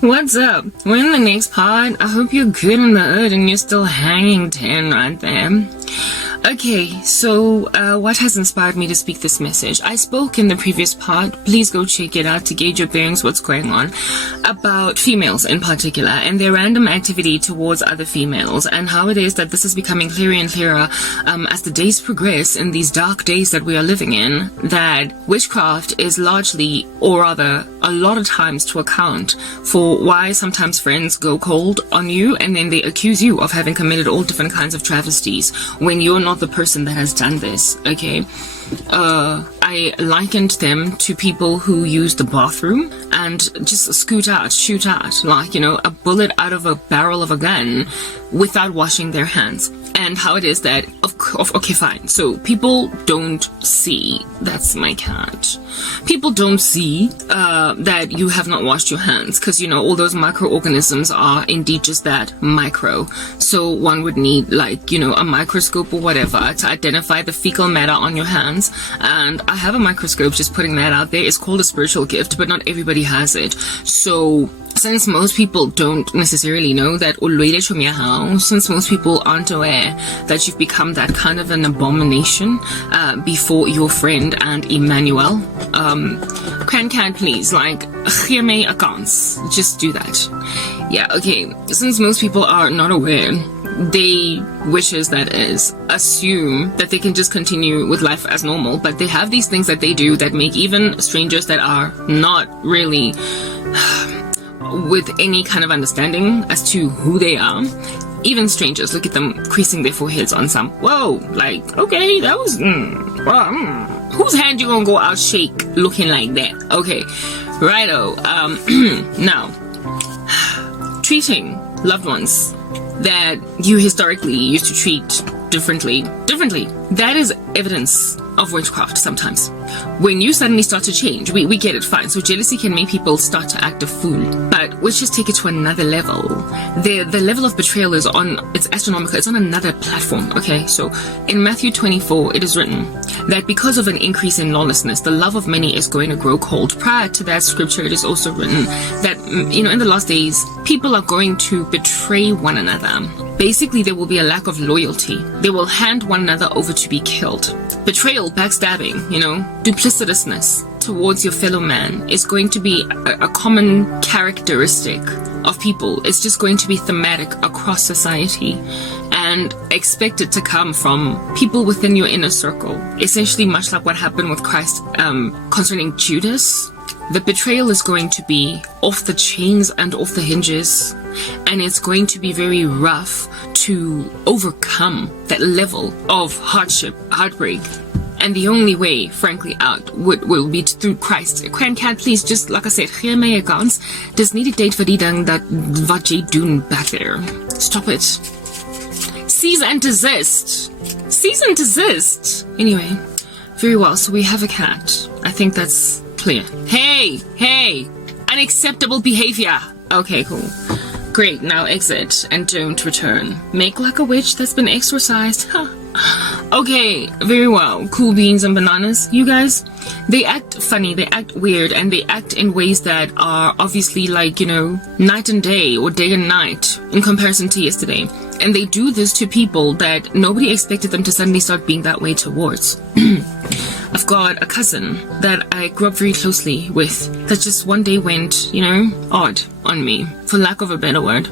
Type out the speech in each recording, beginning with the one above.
What's up? We're in the next pod. I hope you're good in the hood and you're still hanging 10 right there. Okay, so what has inspired me to speak this message? I spoke in the previous pod, please go check it out to gauge your bearings, what's going on, about females in particular and their random activity towards other females, and how it is that this is becoming clearer and clearer as the days progress in these dark days that we are living in, that witchcraft is largely, or rather a lot of times, to account for why sometimes friends go cold on you and then they accuse you of having committed all different kinds of travesties when you're not the person that has done this. Okay, I likened them to people who use the bathroom and just shoot out like, you know, a bullet out of a barrel of a gun without washing their hands. And how it is that, okay, fine. So people don't see, that's my cat. People don't see that you have not washed your hands, because, you know, all those microorganisms are indeed just that, micro. So one would need, like, you know, a microscope or whatever to identify the fecal matter on your hands. And I have a microscope, just putting that out there. It's called a spiritual gift, but not everybody has it. So since most people don't necessarily know that, since most people aren't aware that you've become that kind of an abomination before your friend and Emmanuel, can please, like, hear me accounts, just do that. Yeah, okay, since most people are not aware, they wishes, that is, assume that they can just continue with life as normal, but they have these things that they do that make even strangers that are not really with any kind of understanding as to who they are, even strangers look at them creasing their foreheads on some, whoa, like, okay, that was, whose hand you gonna go out shake looking like that? Okay, righto. Now, treating loved ones that you historically used to treat differently, that is evidence of witchcraft sometimes. When you suddenly start to change, we get it, fine. So jealousy can make people start to act a fool. But let's just take it to another level. The level of betrayal is it's astronomical. It's on another platform, okay? So in Matthew 24, it is written that because of an increase in lawlessness, the love of many is going to grow cold. Prior to that scripture, it is also written that, you know, in the last days, people are going to betray one another. Basically, there will be a lack of loyalty. They will hand one another over to be killed. Betrayal, backstabbing, you know, duplicitousness towards your fellow man is going to be a common characteristic of people. It's just going to be thematic across society and expected to come from people within your inner circle. Essentially, much like what happened with Christ concerning Judas. The betrayal is going to be off the chains and off the hinges, and it's going to be very rough to overcome that level of hardship, heartbreak. And the only way, frankly, out will be through Christ. Cat, please, just like I said, gee my accounts. Dis nie die tyd vir die ding dat wat jy doen back there. Stop it. Cease and desist. Cease and desist. Anyway, very well, so we have a cat. I think that's clear. Hey, unacceptable behavior. Okay, cool. Great, now exit and don't return. Make like a witch that's been exorcised. Huh. Okay, very well. Cool beans and bananas. You guys, they act funny, they act weird, and they act in ways that are obviously like, you know, night and day or day and night in comparison to yesterday. And they do this to people that nobody expected them to suddenly start being that way towards. I've got a cousin that I grew up very closely with that just one day went, you know, odd on me, for lack of a better word.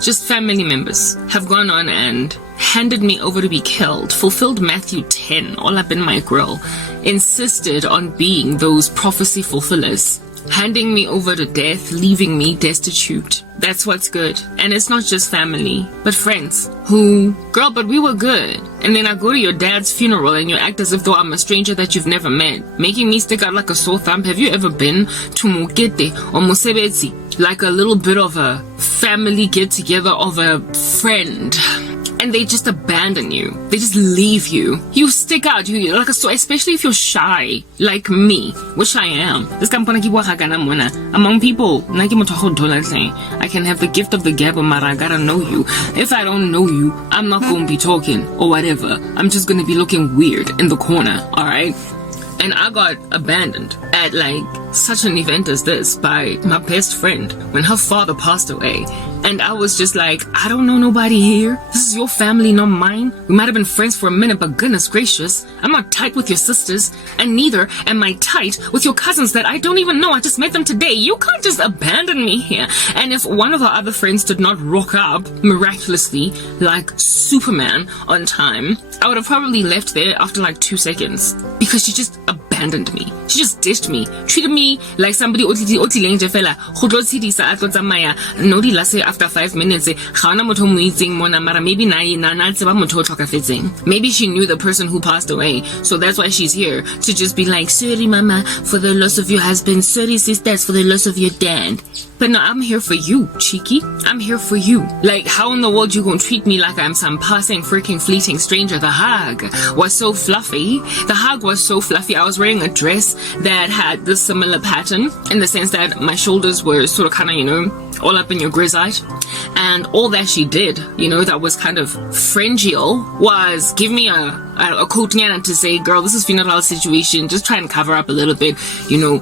Just family members have gone on and handed me over to be killed, fulfilled Matthew 10 all up in my grill, insisted on being those prophecy fulfillers, handing me over to death, leaving me destitute. That's what's good. And it's not just family, but friends who, girl, but we were good. And then I go to your dad's funeral and you act as if though I'm a stranger that you've never met, making me stick out like a sore thumb. Have you ever been to Mokete or Mosebetsi? Like a little bit of a family get together of a friend. And they just abandon you. They just leave you. You stick out. You like so, especially if you're shy, like me, which I am. Among people, I can have the gift of the gab, but I gotta know you. If I don't know you, I'm not gonna be talking or whatever. I'm just gonna be looking weird in the corner. All right. And I got abandoned at like such an event as this by my best friend when her father passed away. And I was just like, I don't know nobody here. This is your family, not mine. We might have been friends for a minute, but goodness gracious, I'm not tight with your sisters, and neither am I tight with your cousins that I don't even know. I just met them today. You can't just abandon me here. And if one of our other friends did not rock up miraculously like Superman on time, I would have probably left there after like 2 seconds because she just abandoned me. She just ditched me, treated me like somebody after 5 minutes. Maybe she knew the person who passed away, so that's why she's here, to just be like, sorry mama for the loss of your husband, sorry sisters for the loss of your dad. But no, I'm here for you, cheeky. I'm here for you. Like, how in the world you gonna treat me like I'm some passing freaking fleeting stranger? The hug was so fluffy. The hug was so fluffy. I was wearing a dress that had this similar pattern in the sense that my shoulders were sort of kind of, all up in your grizzite. And all that she did, that was kind of friendial, was give me a coat to say, girl, this is funeral situation. Just try and cover up a little bit, your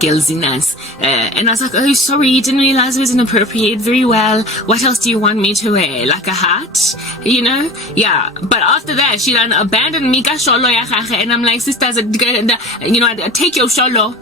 girlsiness. And I was like, oh, sorry, didn't realize it was inappropriate. Very well. What else do you want me to wear? Like a hat? Yeah. But after that, she done abandoned me. And I'm like, sisters, take your sholo.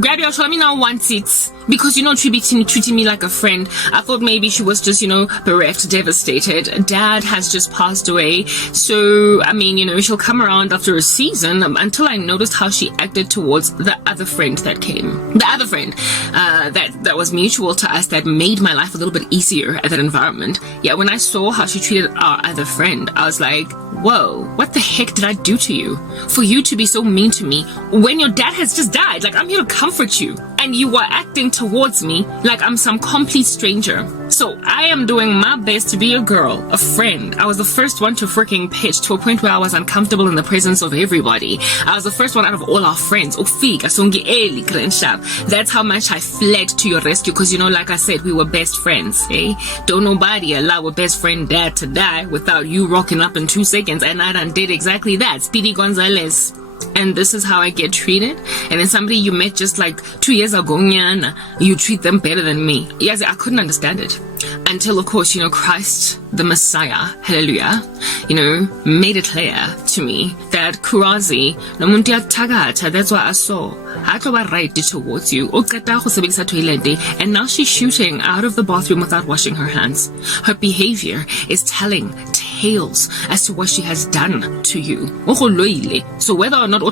Grab your sholo. I mean, I want it. Because, treating me like a friend. I thought maybe she was just, bereft, devastated. Dad has just passed away. So, I mean, she'll come around after a season until I noticed how she acted towards the other friend that came. The other friend that was mutual to us, that made my life a little bit easier at that environment. Yeah, when I saw how she treated our other friend, I was like, whoa, what the heck did I do to you? For you to be so mean to me when your dad has just died. Like, I'm here to comfort you. And you were acting towards me like I'm some complete stranger. So I am doing my best to be a girl, a friend. I was the first one to freaking pitch to a point where I was uncomfortable in the presence of everybody. I was the first one out of all our friends. That's how much I fled to your rescue because, like I said, we were best friends. Eh? Don't nobody allow a best friend dad to die without you rocking up in 2 seconds. And I done did exactly that. Speedy Gonzalez. And this is how I get treated. And then somebody you met just like 2 years ago, you treat them better than me. Yes, I couldn't understand it. Until, of course, Christ, the Messiah, hallelujah, made it clear to me that Kurazi, that's what I saw. I thought right towards you. And now she's shooting out of the bathroom without washing her hands. Her behavior is telling tales as to what she has done to you. So whether or not or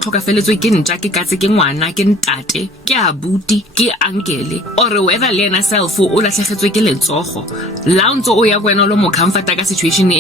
whether Lena self situation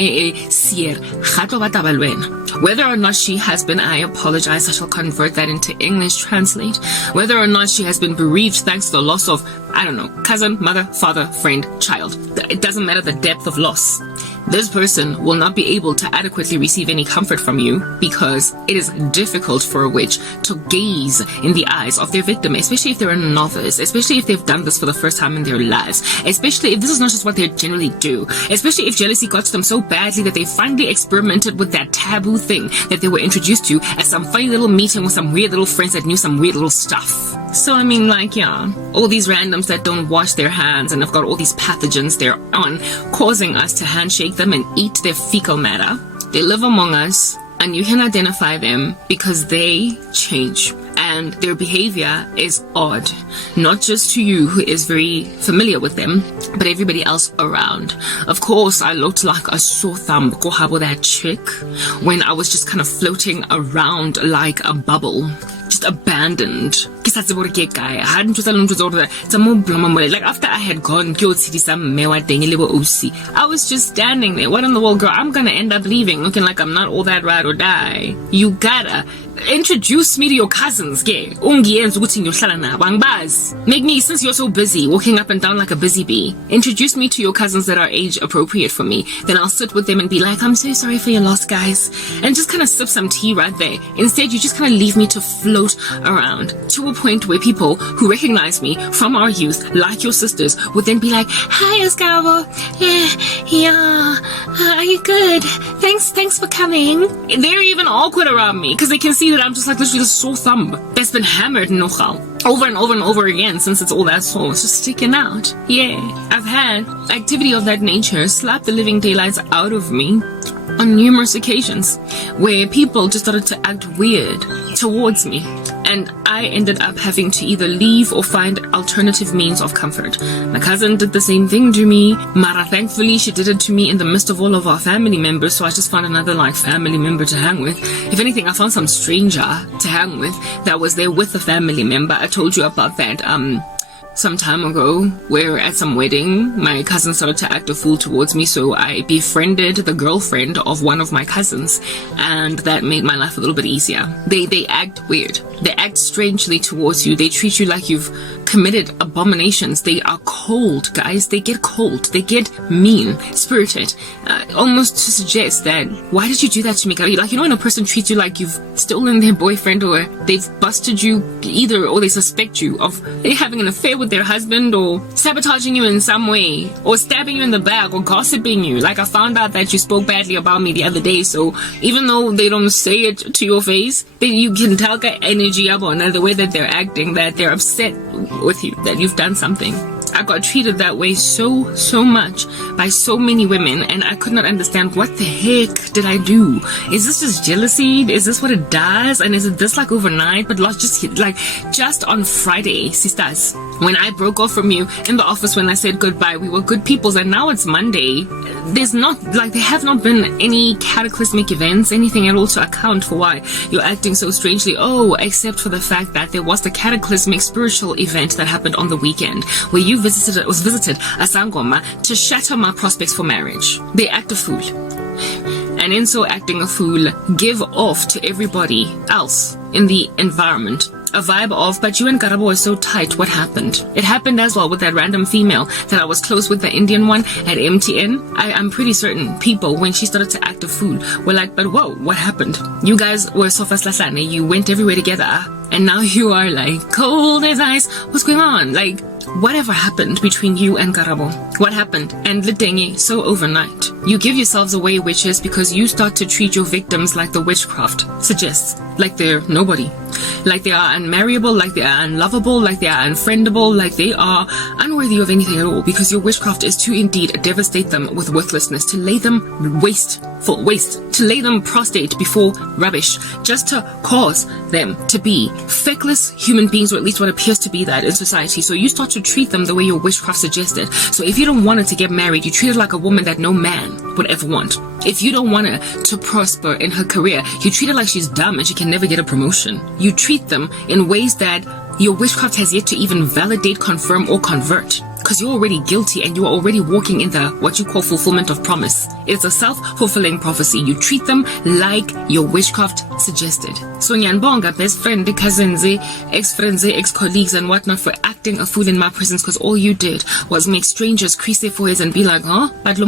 whether or not she has been, I apologize, I shall convert that into English translate, whether or not she has been bereaved thanks to the loss of, I don't know, cousin, mother, father, friend, child. It doesn't matter the depth of loss. This person will not be able to adequately receive any comfort from you because it is difficult for a witch to gaze in the eyes of their victim, especially if they're a novice, especially if they've done this for the first time in their lives, especially if this is not just what they generally do, especially if jealousy got to them so badly that they finally experimented with that taboo thing that they were introduced to at some funny little meeting with some weird little friends that knew some weird little stuff. So I mean, all these randoms that don't wash their hands and have got all these pathogens they're on, causing us to handshake them and eat their fecal matter. They live among us, and you can identify them because they change. And their behavior is odd, not just to you who is very familiar with them, but everybody else around. Of course, I looked like a sore thumb, that chick, when I was just kind of floating around like a bubble, just abandoned. Like after I had gone, I was just standing there. What in the world, girl? I'm gonna end up leaving looking like I'm not all that ride or die. You gotta introduce me to your cousins. Make me, since you're so busy walking up and down like a busy bee, introduce me to your cousins that are age appropriate for me. Then I'll sit with them and be like, I'm so sorry for your loss, guys, and just kind of sip some tea right there. Instead, you just kind of leave me to float around to a point where people who recognize me from our youth, like your sisters, would then be like, hi, Escavo. Yeah, are you good? Thanks for coming. They're even awkward around me because they can see me that I'm just like literally a sore thumb that's been hammered nogal over and over and over again since it's all that sore. It's just sticking out. Yeah, I've had activity of that nature slap the living daylights out of me on numerous occasions where people just started to act weird towards me, and I ended up having to either leave or find alternative means of comfort. My cousin did the same thing to me, Mara thankfully she did it to me in the midst of all of our family members, so I just found another like family member to hang with. If anything, I found some stranger to hang with that was there with the family member. I told you about that some time ago, where at some wedding my cousin started to act a fool towards me, so I befriended the girlfriend of one of my cousins, and that made my life a little bit easier. They act weird, they act strangely towards you, they treat you like you've committed abominations. They are cold, guys. They get cold, they get mean spirited, almost to suggest that, why did you do that to me? Like, you know when a person treats you like you've stolen their boyfriend, or they've busted you either, or they suspect you of having an affair with their husband, or sabotaging you in some way, or stabbing you in the back, or gossiping you. Like, I found out that you spoke badly about me the other day, so even though they don't say it to your face, you can tell the energy about the way that they're acting, that they're upset with you, that you've done something. I got treated that way so much by so many women, and I could not understand, what the heck did I do? Is this just jealousy? Is this what it does? And is it this like overnight? But just on Friday, sisters, when I broke off from you in the office, when I said goodbye, we were good peoples, and now it's Monday. There have not been any cataclysmic events, anything at all to account for why you're acting so strangely. Oh, except for the fact that there was the cataclysmic spiritual event that happened on the weekend, where you visited a sangoma to shatter my prospects for marriage. They act a fool, and in so acting a fool, give off to everybody else in the environment a vibe of, but you and Karabo were so tight, what happened? It happened as well with that random female that I was close with, the Indian one at MTN. I'm pretty certain people, when she started to act a fool, were like, but whoa, what happened? You guys were so fast, you went everywhere together, and now you are like cold as ice. What's going on? Like, whatever happened between you and Karabo? What happened? And Litenge, so overnight. You give yourselves away, witches, because you start to treat your victims like the witchcraft suggests. Like they're nobody. Like they are unmarriable, like they are unlovable, like they are unfriendable, like they are unworthy of anything at all, because your witchcraft is to indeed devastate them with worthlessness, to lay them waste, to lay them prostrate before rubbish, just to cause them to be feckless human beings, or at least what appears to be that in society. So you start to treat them the way your witchcraft suggested. So if you don't want her to get married, you treat her like a woman that no man would ever want. If you don't want her to prosper in her career, you treat her like she's dumb and she can never get a promotion. You treat them in ways that your witchcraft has yet to even validate, confirm, or convert, because you're already guilty and you're already walking in the what you call fulfillment of promise. It's a self-fulfilling prophecy. You treat them like your witchcraft suggested. So Nyanbonga, best friend, cousins, ex-friends, ex-colleagues, and whatnot, for acting a fool in my presence, because all you did was make strangers crease their foreheads and be like, huh? But they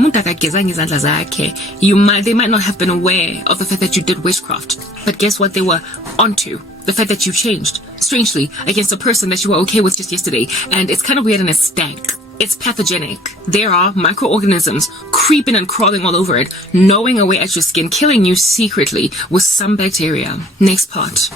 might not have been aware of the fact that you did witchcraft, but guess what they were onto? The fact that you changed, strangely, against a person that you were okay with just yesterday. And it's kind of weird and it stank. It's pathogenic. There are microorganisms creeping and crawling all over it, gnawing away at your skin, killing you secretly with some bacteria. Next part.